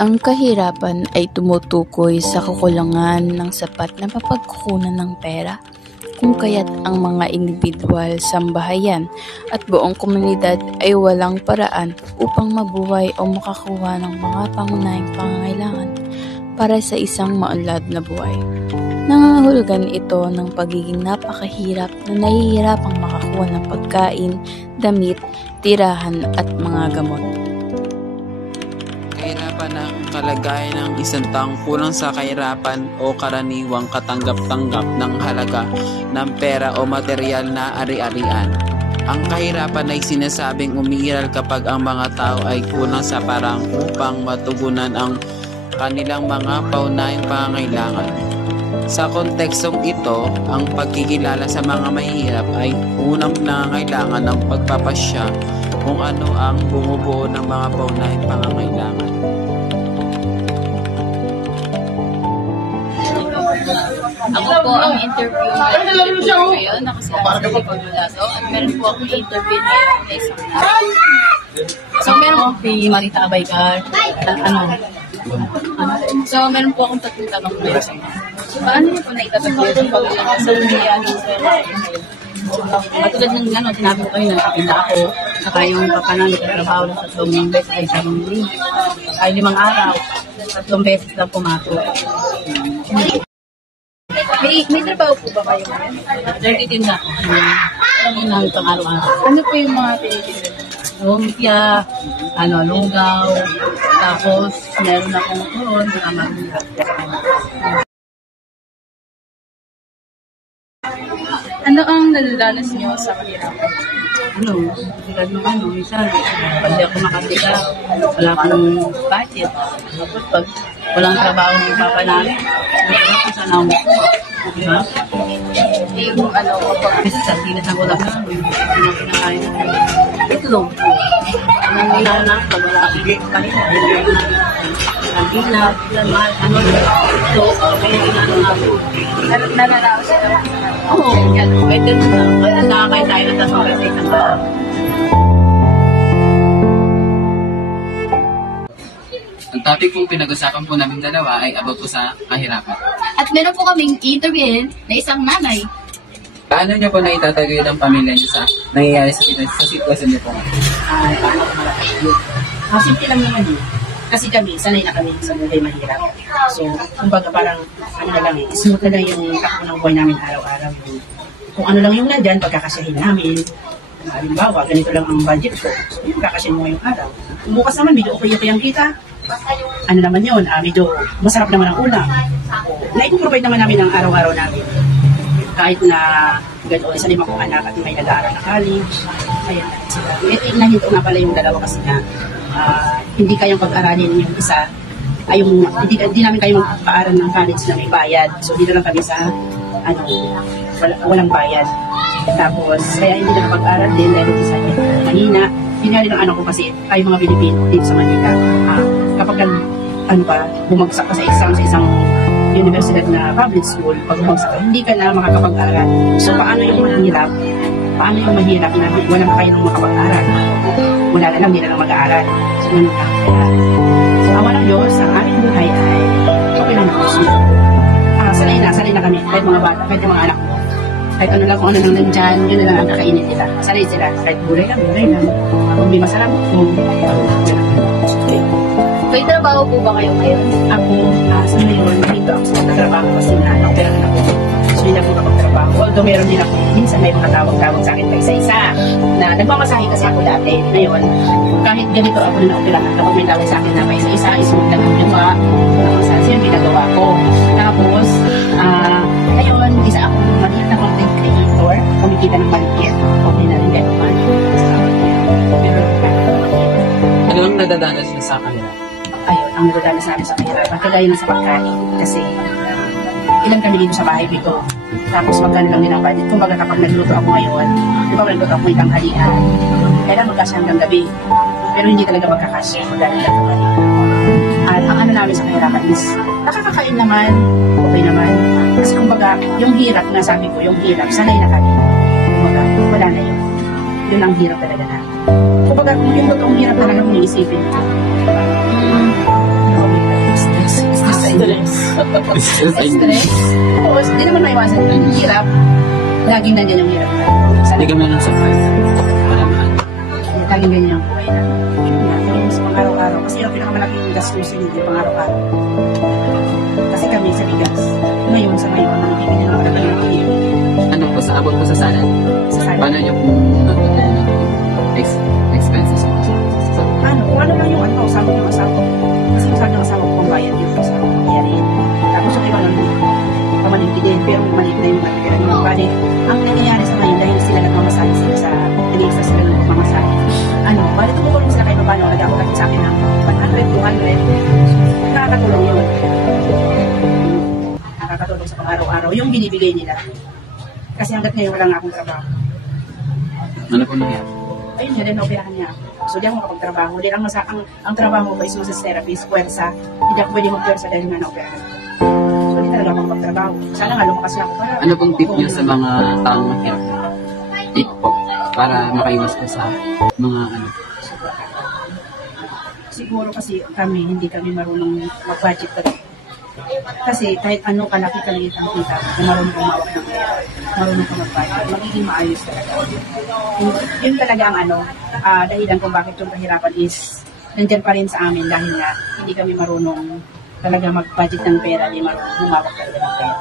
Ang kahirapan ay tumutukoy sa kakulangan ng sapat na mapagkukunan ng pera, kung kaya't ang mga individual, sambahayan at buong komunidad ay walang paraan upang mabuhay o makakuha ng mga pangunahing pangangailangan para sa isang maunlad na buhay. Nangangahulugan ito ng pagiging napakahirap na nahihirapang makakuha ng pagkain, damit, tirahan at mga gamot. Kahirapan ang kalagayan ng isang taong kulang sa kahirapan o karaniwang katanggap-tanggap ng halaga ng pera o material na ari-arian. Ang kahirapan ay sinasabing umiiral kapag ang mga tao ay kulang sa parang upang matugunan ang kanilang mga paunahing pangangailangan. Sa kontekstong ito, ang pagkikilala sa mga mahihirap ay unang nangangailangan ng pagpapasya kung ano ang bumubuo ng mga paunahing pangangailangan. Ako po ang interview ngayon, nakasama sa Nicole Mulaso, at meron po akong interview ngayon na isang So, meron po si Marita Abaycar, So, meron po akong tatlong tanong ngayon. So, paano niyo po naitatanggol yung pagkakasal sa nangyayari sa katulad ng sinabi ko kayo na kapila ako, saka yung kapanan nagtatrabaho lang 3 beses ay 5 araw, 3 beses lang pumato. May trabaho po ba kayo ngayon? Nagtitinda ako. Ano itong araw-araw? Ano po yung mga tinitinda? Lumpia, lugaw, tapos meron akong turon, saka magulat. Ano ang nalalanas niyo sa kahirapan? Tulad ng minsan, pag di ako makatiga, wala akong budget. Tapos pag walang trabaho ng papa namin, sana ako makuha. Diba? Kasi sa sinas ang wala ka, pinakain ng itlog. Ang nila na, pag wala akong kahit ang bilat, ito, kaya ginano namin. Nananaos siya naman? Oo, pwede na. Nakakain tayo ng tasong kasi isang araw. Ang topic pong pinag-usapan po namin dalawa ay about po sa kahirapan. At meron po kaming interviewin na isang nanay. Paano niyo po naitataguyod ang pamilya niyo sa nangyayari sa sitwasyon niyo po? Paano ko malakayod? Simple lang naman yun. Kasi kami, sanay na kami sa buhay mahirap. So, kumbaga parang, smooth na lang yung takbo ng buhay namin araw-araw. Kung ano lang yung nandyan, pagkakasyahin namin. Halimbawa, ganito lang ang budget ko. So, yung kakasyahin mo ngayong araw. Kung bukas naman, medyo okay ang kita. Ano naman yun, medyo masarap naman ang ulam. Na-provide naman namin ang araw-araw namin. Kahit na ganoon sa 5 kong anak at may nag-aaral na college. Ayan, sila. Inahinto nga pala yung dalawa kasi nga hindi kayang pag-aralin yung isa. Hindi namin kayang magpaaral ng college na may bayad. So, dito lang kami sa walang bayad. Tapos, kaya hindi na pag-aral din dahil sa mahina. Pinali ng anak ko kasi tayo mga Pilipino dito sa Manila. Kapag bumagsak ka sa isang universidad na public school, pag bumagsak ka, hindi ka na makakapag-aral. So, paano yung mahirap? Paano yung mahirap na walang kayo nang makapag-aral? Wala na lang, hindi na lang mag-aaral. So, ganun lang. So, awa ng Diyos, ang aming buhay ay okay lang ako. So, sanay na kami. Kahit mga bata, kahit mga anak ko. Kahit ano lang, kung ano lang nandyan, yun na lang ang kakainin nila. Sanay sila. Kahit gulay lang. Kung di masarap, May trabaho po ba kayo ngayon? Ako, sa ngayon, dito ako sa trabaho kasi na-opera na ako. So, hindi ako kapag-trabaho. Although meron din ako, minsan may mga tawag-tawag sa akin pa isa-isa na nagmamasahe kasi ako dati. Ngayon, kahit ganito ako na na-operahan, kapag may tawag sa akin na pa isa-isa, ismog lang ang gawa. So, yung ginagawa ko. Tapos, ngayon, isa ako maliit na content creator, kumikita ng maliit. Okay na rin ganun man. Ano ang nadadanas niyo sa kanila? Ayun, ang nadadanas namin sa kahirapan, kagaya na sa pagkain. Kasi, ilan kami dito sa bahay dito. Tapos magkano lang din ang budget. Kung baga kapag nagluto ako ngayon, di ba nagluto ako may tanghalian, kailan magkasya hanggang gabi. Pero hindi talaga magkakasya, magaling lang kami. At ang ano namin sa kahirapan is, nakakakain naman, okay naman. Kasi kumbaga, yung hirap na sabi ko, yung hirap, sanay na kami. Kumbaga, wala na yun. Yun ang hirap talaga na. Kumbaga, yung totoong hirap talaga kung iisipin ko. Stress. Stress. Stress. Oo, hindi naman maiwasan. Yung hirap, laging nandiyan yung hirap. Hindi kami nang sakay. Laging ganyan ang buhay na. Yung sa pang-araw-araw. Kasi yung pinakamalaking gastusin hindi pang-araw-araw. Kasi kami sa bigas. Ngayon, sa ngayon, ang bibili ng mga ng iyo. Ano po, sa abot po sa salad? Sa salad. Paano niyo kung expenses mo sa Ano, kung ano lang yung ano, usap ng asawa. Kasi usap ng asawa ko kung bayad yun sa nangyari. Tapos yung iba nun, pamalingki din, pero maliit na yung natitira nyo. Bali, ang nangyayari sa ngayon, dahil sila nagmamasahe sila sa, nag-iisa sila ng pagmamasahe. Ano, bali tumutulong sila kayo paano, nag-ako sa akin ng 100, 200. Nakakatulong yun. Nakakatulong sa pang-araw-araw, yung binibigay nila. Kasi hanggat ngayon wala nga akong trabaho. Ano po nangyari? Ayun nga din, naoperahan niya ako. So, di ako makapagtrabaho. Di lang ang trabaho ko is massage therapist, puwersa. Hindi ako pwede mag-puwersa dahil nga naoperahan. So, di talaga ako makapagtrabaho. Sana nga lumakas lang ako. Ano pong tip niyo sa mga taong mahirap? Tip po, para makaiwas po sa mga ano. Siguro kasi kami, hindi kami marunong mag-budget talaga. Kasi kahit ano kalaki kaliit ang kita, kung marunong kumawak ng pera, marunong ka mag-budget, magiging maayos talaga. Yun talaga ang ano, dahilan kung bakit yung kahirapan is nandyan pa rin sa amin dahil nga hindi kami marunong talaga mag-budget ng pera, hindi marunong kumawak talaga ng pera.